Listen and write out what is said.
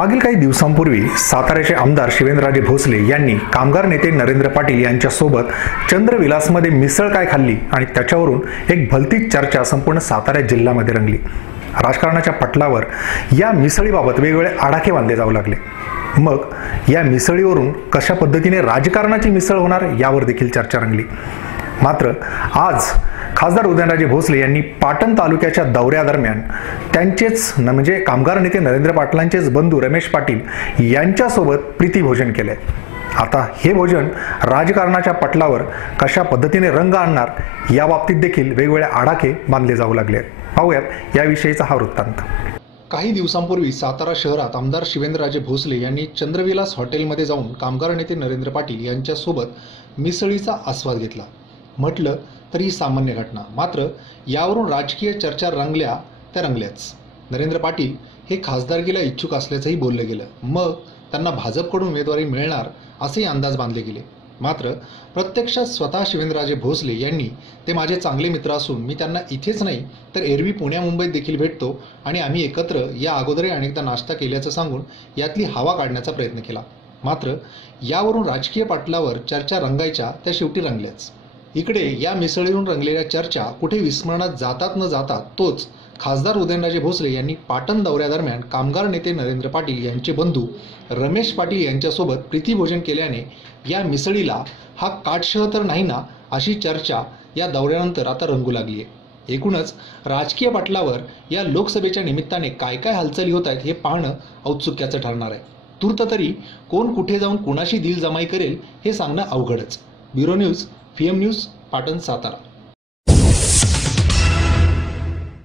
मागील काही दिवसांपूर्वी साताऱ्याचे आमदार शिवेंद्रराजे भोसले यांनी कामगार नेते नरेंद्र पाटील यांच्यासोबत चंद्रविलासमध्ये मिसळ काय खाल्ली आणि त्याच्यावरून एक भलतीच चर्चा संपूर्ण सातारा जिल्ह्यामध्ये रंगली। राजकारणाच्या पटलावर या मिसळीबाबत वेगवेगळे आडाखे बांधले जाऊ लागले। मग या मिसळीवरून कशा पद्धतीने राजकारणाची मिसळ होणार यावर देखील चर्चा रंगली। मात्र आज खासदार उदयनराजे भोसले यांनी पाटण तालुक्याच्या दौऱ्यादरम्यान त्यांचेच म्हणजे कामगार नेते नरेंद्र पाटलांचेच बंधू रमेश पाटील यांच्यासोबत प्रीतिभोजन केले। आता हे भोजन राजकारणाच्या पटलावर कशा पद्धतीने रंग आणणार या बाबतीत देखील वेगवेगळे आडाखे बांधले जाऊ लागले। पाहूयात याविषयीचा हा वृत्तांत। काही दिवसांपूर्वी सातारा शहरात आमदार शिवेंद्रराजे भोसले यांनी चंद्रविलास हॉटेलमध्ये जाऊन कामगार नेते नरेंद्र पाटील यांच्यासोबत मिसळीचा आस्वाद घेतला। म्हटलं तर ही सामान्य घटना, मात्र यावरून राजकीय चर्चा रंगल्या त्या रंगल्याच। नरेंद्र पाटील हे खासदारकीला इच्छुक असल्याचंही बोललं गेलं। मग त्यांना भाजपकडून उमेदवारी मिळणार असेही अंदाज बांधले गेले। मात्र प्रत्यक्षात स्वतः शिवेंद्रराजे भोसले यांनी ते माझे चांगले मित्र असून मी त्यांना इथेच नाही तर एरवी पुण्या मुंबईत देखील भेटतो आणि आम्ही एकत्र या अगोदरही अनेकदा नाश्ता केल्याचं सांगून यातली हवा काढण्याचा प्रयत्न केला। मात्र यावरून राजकीय पटलावर चर्चा रंगायच्या त्या शेवटी रंगल्याच। इकडे या मिसळीवरून रंगलेल्या चर्चा कुठे विस्मरणात जातात न जातात तोच खासदार उदयनराजे भोसले यांनी पाटण दौऱ्यादरम्यान कामगार नेते नरेंद्र पाटील यांचे बंधू रमेश पाटील यांच्यासोबत प्रीतिभोजन केल्याने या मिसळीला हा काटशह तर नाही ना अशी चर्चा या दौऱ्यानंतर आता रंगू लागली आहे। एकूणच राजकीय पटलावर या लोकसभेच्या निमित्ताने काय काय हालचाली होत आहेत हे पाहणं औत्सुक्याचं ठरणार आहे। तूर्त तरी कोण कुठे जाऊन कुणाशी दिल जमाई करेल हे सांगणं अवघडच। Bureau news, FM news, Patan, Satara.